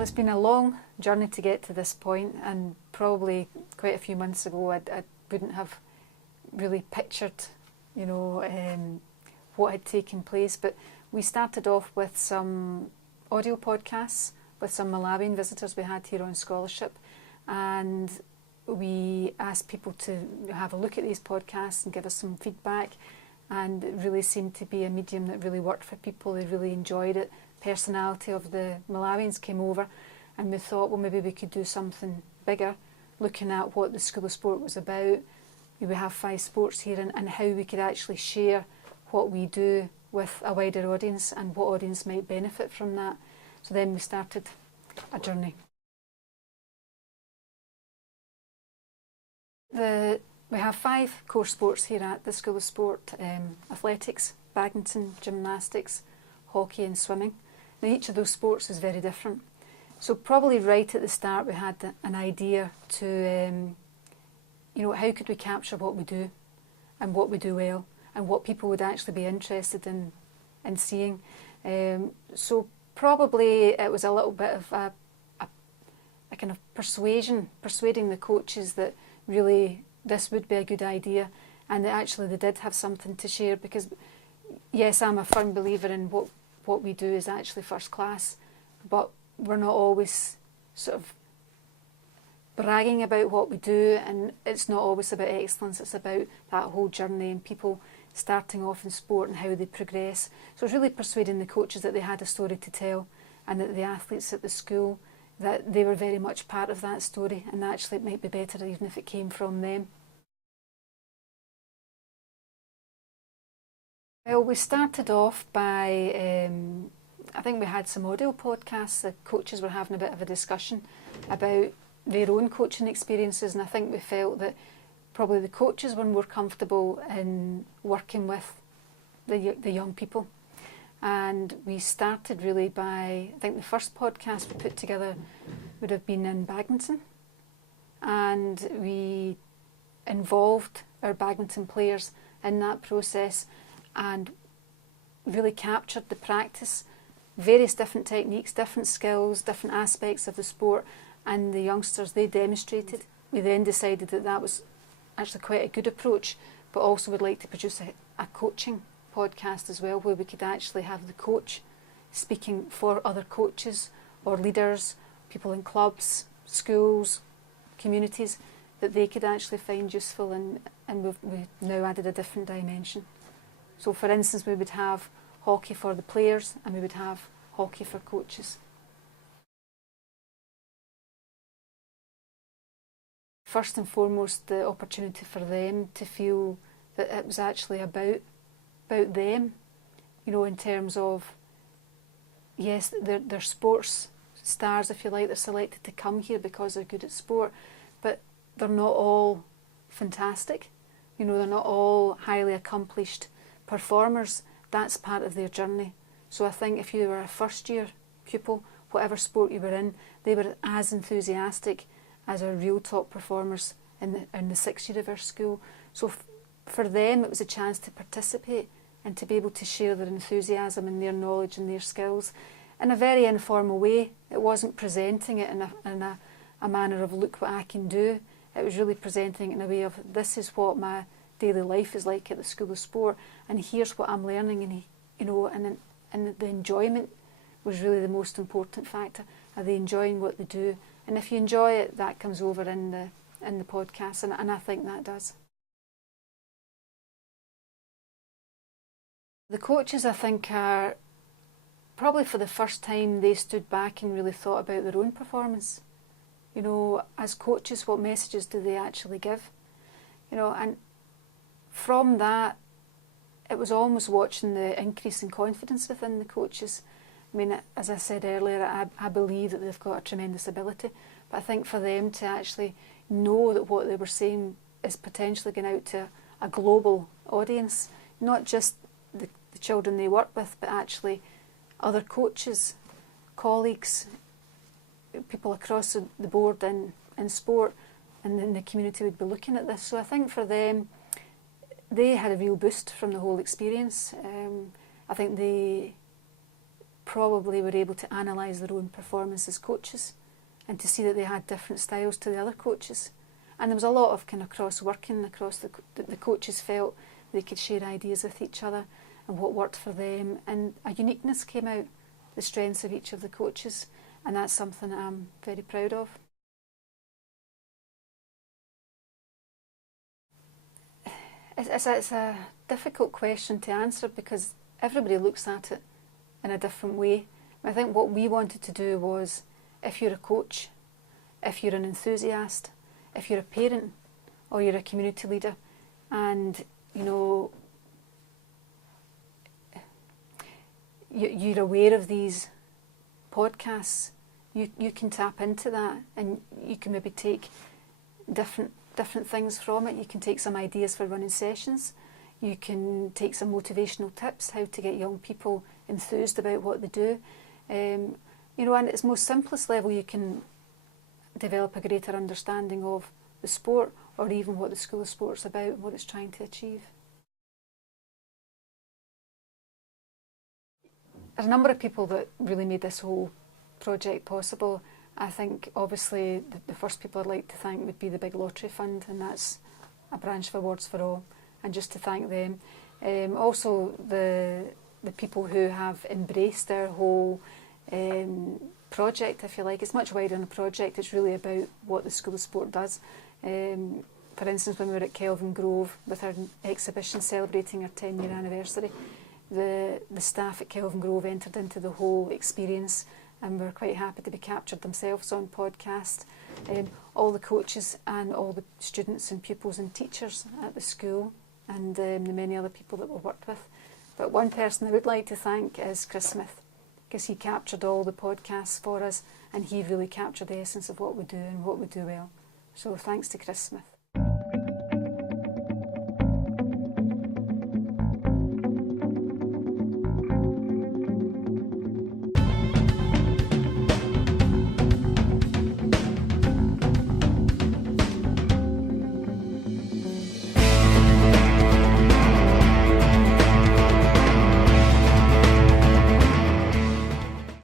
Well, it's been a long journey to get to this point, and probably quite a few months ago I wouldn't have really pictured, what had taken place. But we started off with some audio podcasts with some Malawian visitors we had here on scholarship, and we asked people to have a look at these podcasts and give us some feedback, and it really seemed to be a medium that really worked for people. They really enjoyed it. Personality of the Malawians came over, and we thought, well, maybe we could do something bigger, looking at what the School of Sport was about. We have 5 sports here, and how we could actually share what we do with a wider audience and what audience might benefit from that. So then we started a journey. We have 5 core sports here at the School of Sport: athletics, badminton, gymnastics, hockey and swimming. Now each of those sports is very different. So probably right at the start we had an idea to, how could we capture what we do and what we do well and what people would actually be interested in seeing. So probably it was a little bit of a kind of persuading the coaches that really this would be a good idea, and that actually they did have something to share, because yes, I'm a firm believer in what we do is actually first class, but we're not always sort of bragging about what we do, and it's not always about excellence. It's about that whole journey and people starting off in sport and how they progress. So it's really persuading the coaches that they had a story to tell, and that the athletes at the school, that they were very much part of that story, and actually it might be better even if it came from them. Well, we started off by, I think we had some audio podcasts. The coaches were having a bit of a discussion about their own coaching experiences, and I think we felt that probably the coaches were more comfortable in working with the young people. And we started really by, I think the first podcast we put together would have been in badminton, and we involved our badminton players in that process and really captured the practice, various different techniques, different skills, different aspects of the sport, and the youngsters, they demonstrated. We then decided that that was actually quite a good approach, but also would like to produce a coaching podcast as well, where we could actually have the coach speaking for other coaches or leaders, people in clubs, schools, communities, that they could actually find useful, and we've now added a different dimension. So for instance, we would have hockey for the players, and we would have hockey for coaches. First and foremost, the opportunity for them to feel that it was actually about them, in terms of, yes, they're sports stars, if you like. They're selected to come here because they're good at sport, but they're not all fantastic. They're not all highly accomplished performers. That's part of their journey. So I think if you were a first year pupil, whatever sport you were in, they were as enthusiastic as our real top performers in the 6th year of our school. So for them it was a chance to participate and to be able to share their enthusiasm and their knowledge and their skills in a very informal way. It wasn't presenting it in a manner of, look what I can do. It was really presenting it in a way of, this is what my daily life is like at the School of Sport, and here's what I'm learning, and the enjoyment was really the most important factor. Are they enjoying what they do? And if you enjoy it, that comes over in the podcast, and I think that does. The coaches, I think, are probably for the first time they stood back and really thought about their own performance. As coaches, what messages do they actually give? And from that, it was almost watching the increase in confidence within the coaches. I mean, as I said earlier, I believe that they've got a tremendous ability, but I think for them to actually know that what they were saying is potentially going out to a global audience, not just the children they work with, but actually other coaches, colleagues, people across the board in sport, and then the community would be looking at this. So I think for them, they had a real boost from the whole experience. I think they probably were able to analyse their own performance as coaches and to see that they had different styles to the other coaches. And there was a lot of kind of cross-working across the coaches felt they could share ideas with each other and what worked for them, and a uniqueness came out, the strengths of each of the coaches, and that's something that I'm very proud of. It's a difficult question to answer because everybody looks at it in a different way. I think what we wanted to do was, if you're a coach, if you're an enthusiast, if you're a parent or you're a community leader, and you're aware of these podcasts, you can tap into that and you can maybe take different things from it. You can take some ideas for running sessions. You can take some motivational tips, how to get young people enthused about what they do. And at its most simplest level, you can develop a greater understanding of the sport, or even what the School of Sport's about and what it's trying to achieve. There's a number of people that really made this whole project possible. I think obviously the first people I'd like to thank would be the Big Lottery Fund, and that's a branch for Awards for All, and just to thank them. Also the people who have embraced our whole project, if you like. It's much wider than a project. It's really about what the School of Sport does. For instance, when we were at Kelvin Grove with our exhibition celebrating our 10-year anniversary, the staff at Kelvin Grove entered into the whole experience and were quite happy to be captured themselves on podcast. All the coaches and all the students and pupils and teachers at the school, and the many other people that we worked with. But one person I would like to thank is Chris Smith, because he captured all the podcasts for us and he really captured the essence of what we do and what we do well. So thanks to Chris Smith.